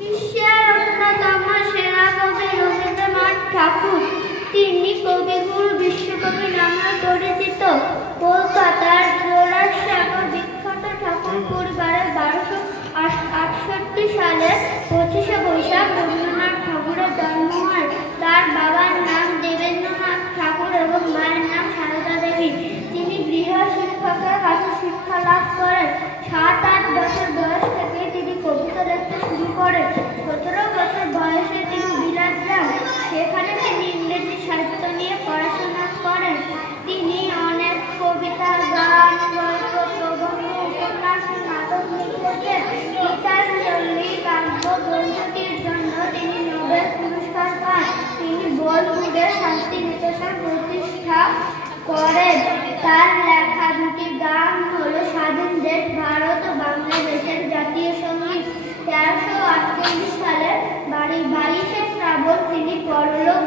বিশ্বের অন্যতম সেরা কবি রবীন্দ্রনাথ ঠাকুর। তিনি কবিগুরু বিশ্বকবি নামে পরিচিত। কলকাতার জোড়ার সাগর বিখ্যাত ঠাকুর পরিবারের বারোশো আটষট্টি সালের পঁচিশে বৈশাখ করেন সতেরো বছর বয়সে তিনি বিলাত যান। সেখানে তিনি ইংরেজি সাহিত্য নিয়ে পড়াশোনা করেন। তিনি অনেক কবিতা, গান, গল্প, প্রবন্ধ, উপন্যাস, নাটক লিখেছেন। গীতাঞ্জলি কাব্য, গ্রন্থটির জন্য তিনি নোবেল পুরস্কার পান। তিনি বোলপুরে শান্তিনিকেতন প্রতিষ্ঠা সালে বাড়ি বাইশে শ্রাবণ তিনি পরলোক